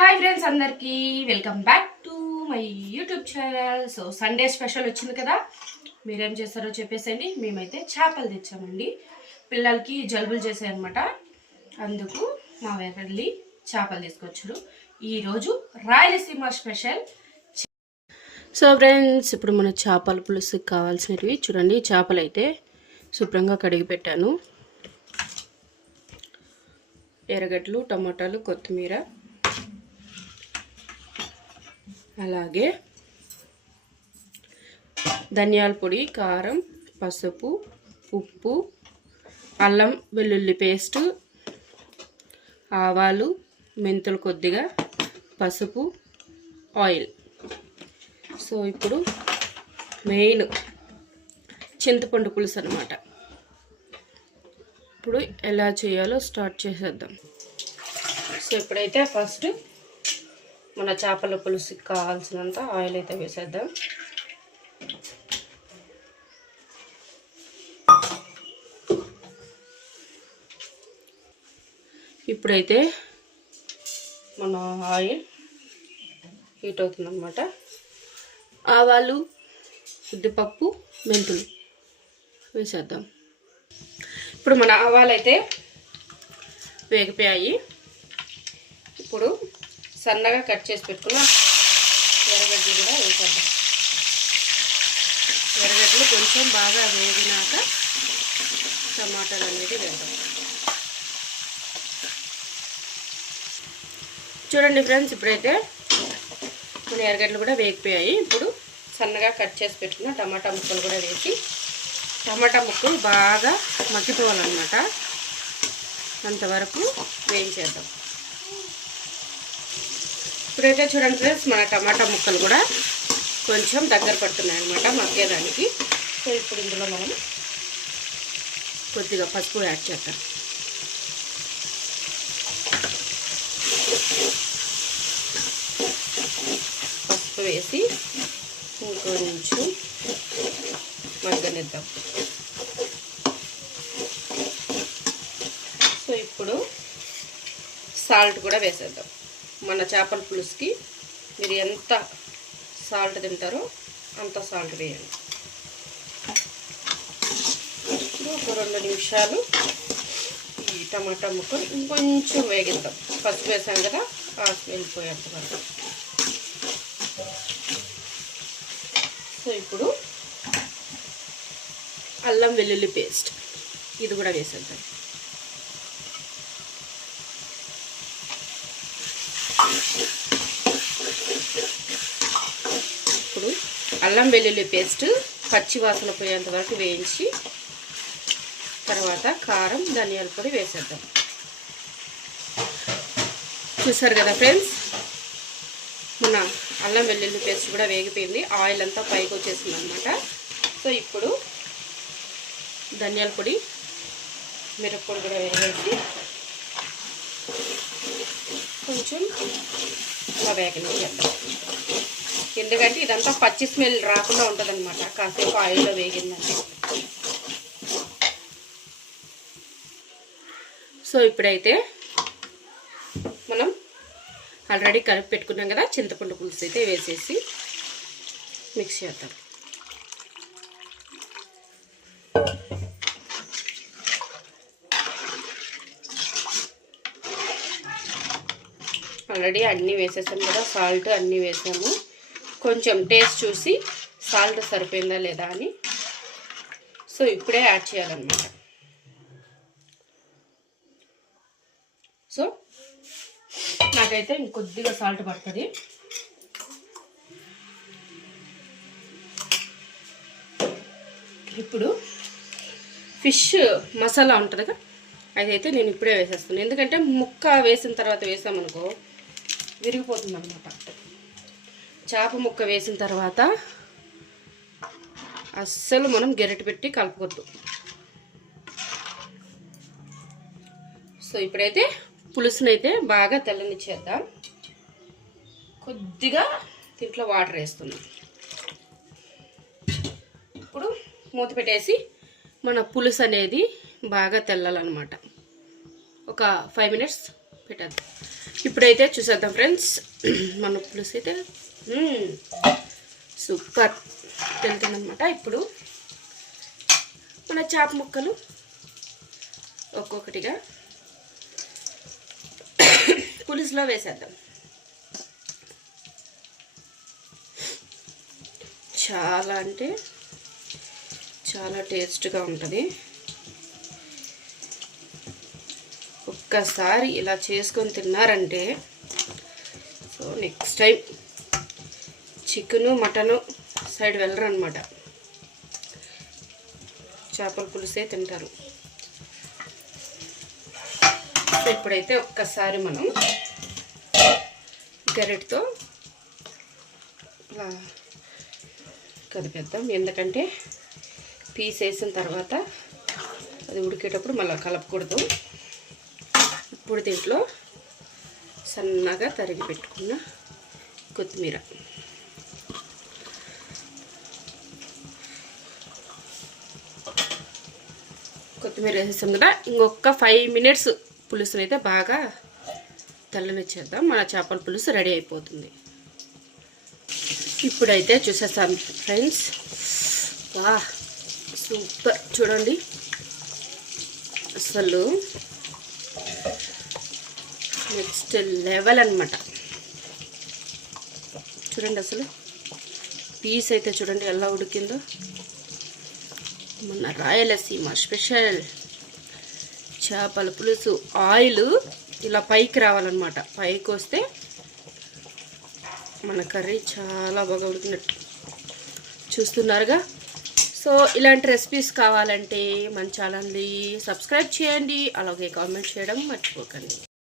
Hi friends అందరికీ welcome back to my YouTube channel. So Sunday special వచ్చింది కదా, మీరేం చేస్తారో చెప్పేసండి. మేమైతే చేపలు తెచ్చామండి, పిల్లలకి జలుబులు చేసాయి అనమాట. అందుకు మా వెళ్ళి చేపలు తీసుకొచ్చారు. ఈరోజు రాయలసీమ స్పెషల్. సో ఫ్రెండ్స్, ఇప్పుడు మన చేపల పులుసుకి కావాల్సినవి చూడండి. చేపలు అయితే శుభ్రంగా కడిగి పెట్టాను. ఎర్రగడ్డలు, టమాటాలు, కొత్తిమీర, అలాగే ధనియాల పొడి, కారం, పసుపు, ఉప్పు, అల్లం వెల్లుల్లి పేస్టు, ఆవాలు, మెంతులు కొద్దిగా, పసుపు, ఆయిల్. సో ఇప్పుడు మెయిన్ చింతపండు పులుసు అన్నమాట. ఇప్పుడు ఎలా చేయాలో స్టార్ట్ చేసేద్దాం. సో ఇప్పుడైతే ఫస్ట్ మన చేపల పులుసుకి కావాల్సినంత ఆయిల్ అయితే వేసేద్దాం. ఇప్పుడైతే మన ఆయిల్ హీట్ అవుతుందన్నమాట. ఆవాలు, ఉద్దిపప్పు, మెంతులు వేసేద్దాం. ఇప్పుడు మన ఆవాలు అయితే వేగిపోయాయి. ఇప్పుడు సన్నగా కట్ చేసి పెట్టుకున్న ఎర్రగడ్డలు కూడా వేసేద్దాం. ఎర్రగడ్డలు కొంచెం బాగా వేగినాక టమాటాలు అనేది వేద్దాం. చూడండి ఫ్రెండ్స్, ఇప్పుడైతే మన ఎర్రగడ్డలు కూడా వేగిపోయాయి. ఇప్పుడు సన్నగా కట్ చేసి పెట్టుకున్న టమాటా ముక్కలు కూడా వేసి టమాటా ముక్కలు బాగా మగ్గిపోవాలన్నమాట. అంతవరకు వేయించేద్దాం. ఇప్పుడైతే చూడండి ఫ్రెండ్స్, మన టమాటా ముక్కలు కూడా కొంచెం దగ్గర పడుతున్నాయి అన్నమాట మగ్గేదానికి. సో ఇప్పుడు ఇందులో మనం కొద్దిగా పసుపు యాడ్ చేద్దాం. పసుపు వేసి ఇంకొంచెం మగ్గనిద్దాం. సో ఇప్పుడు సాల్ట్ కూడా వేసేద్దాం. మన చేపల పులుసుకి మీరు ఎంత సాల్ట్ తింటారో అంత సాల్ట్ వేయండి. ఒక 2 నిమిషాలు ఈ టమాటా ముక్కలు ఇంకొంచెం వేగిద్దాం. పసుపు వేసాం కదా, వెళ్ళిపోయేంత వరకు. సో ఇప్పుడు అల్లం వెల్లుల్లి పేస్ట్ ఇది కూడా వేసేద్దాం. ఇప్పుడు అల్లం వెల్లుల్లి పేస్ట్ పచ్చి వాసన పోయేంత వరకు వేయించి తర్వాత కారం, ధనియాల పొడి వేసేద్దాం. చూసారు కదా ఫ్రెండ్స్, మన అల్లం వెల్లుల్లి పేస్ట్ కూడా వేగిపోయింది. ఆయిల్ అంతా పైకి వచ్చేసింది అనమాట. సో ఇప్పుడు ధనియాల పొడి, మిరప్పొడి కూడా వేసి కొంచెం ఇలా వేగనిచ్చేద్దాం. ఎందుకంటే ఇదంతా పచ్చి స్మెల్ రాకుండా ఉంటుంది అనమాట కాసేపు ఆయిల్లో వేగిందంటే. సో ఇప్పుడైతే మనం ఆల్రెడీ కలిపి పెట్టుకున్నాం కదా చింతపండు పులుసు అయితే వేసేసి మిక్స్ చేద్దాం. ఆల్రెడీ అన్నీ వేసేసాం కదా, సాల్ట్ అన్నీ వేసాము. కొంచెం టేస్ట్ చూసి సాల్ట్ సరిపోయిందా లేదా అని సో ఇప్పుడే యాడ్ చేయాలన్నమాట. సో నాకైతే ఇంకొద్దిగా సాల్ట్ పడుతుంది. ఇప్పుడు ఫిష్ మసాలా ఉంటుంది కదా, అదైతే నేను ఇప్పుడే వేసేస్తాను. ఎందుకంటే ముక్క వేసిన తర్వాత వేసామనుకో విరిగిపోతుంది అన్నమాట. చేప ముక్క వేసిన తర్వాత అస్సలు మనం గెరటి పెట్టి కలుపుకోవద్దు. సో ఇప్పుడైతే పులుసునైతే బాగా తెల్లనిచ్చేద్దాం. కొద్దిగా దీంట్లో వాటర్ వేస్తున్నాం. ఇప్పుడు మూత పెట్టేసి మన పులుసు అనేది బాగా తెల్లాలన్నమాట. ఒక 5 minutes పెట్టేద్దాం. ఇప్పుడైతే చూసేద్దాం ఫ్రెండ్స్. మన పులుసు అయితే సూపర్ తెలుతుందనమాట. ఇప్పుడు మన చేప ముక్కలు ఒక్కొక్కటిగా పులుసులో వేసేద్దాం. చాలా అంటే చాలా టేస్ట్గా ఉంటుంది. ఒక్కసారి ఇలా చేసుకొని తిన్నారంటే so next time chicken mutton side వెళ్ళరు అనమాట. చేపల పులుసే తింటారు. ఇప్పుడైతే ఒక్కసారి మనం గరిటతో ఇలా కదిపేద్దాం. ఎందుకంటే పీస్ వేసిన తర్వాత అది ఉడికేటప్పుడు మళ్ళీ కలపకూడదు. ఇప్పుడు దీంట్లో సన్నగా తరిగి పెట్టుకున్న కొత్తిమీర, వేసేస్తాం కదా. ఇంకొక 5 minutes పులుసుని అయితే బాగా తెల్లనిచ్చేద్దాం. మన చేపల పులుసు రెడీ అయిపోతుంది. ఇప్పుడైతే చూసేస్తాం ఫ్రెండ్స్. వా సూపర్, చూడండి అసలు నెక్స్ట్ లెవెల్ అనమాట. చూడండి అసలు పీస్ అయితే చూడండి ఎలా ఉడికిందో. మన రాయలసీమ స్పెషల్ చేపల పులుసు. ఆయిల్ ఇలా పైకి రావాలన్నమాట. పైకి వస్తే మన కర్రీ చాలా బాగా ఉడికినట్టు. చూస్తున్నారుగా. సో ఇలాంటి రెసిపీస్ కావాలంటే మన ఛానల్ని సబ్స్క్రైబ్ చేయండి, అలాగే కామెంట్ చేయడం మర్చిపోకండి.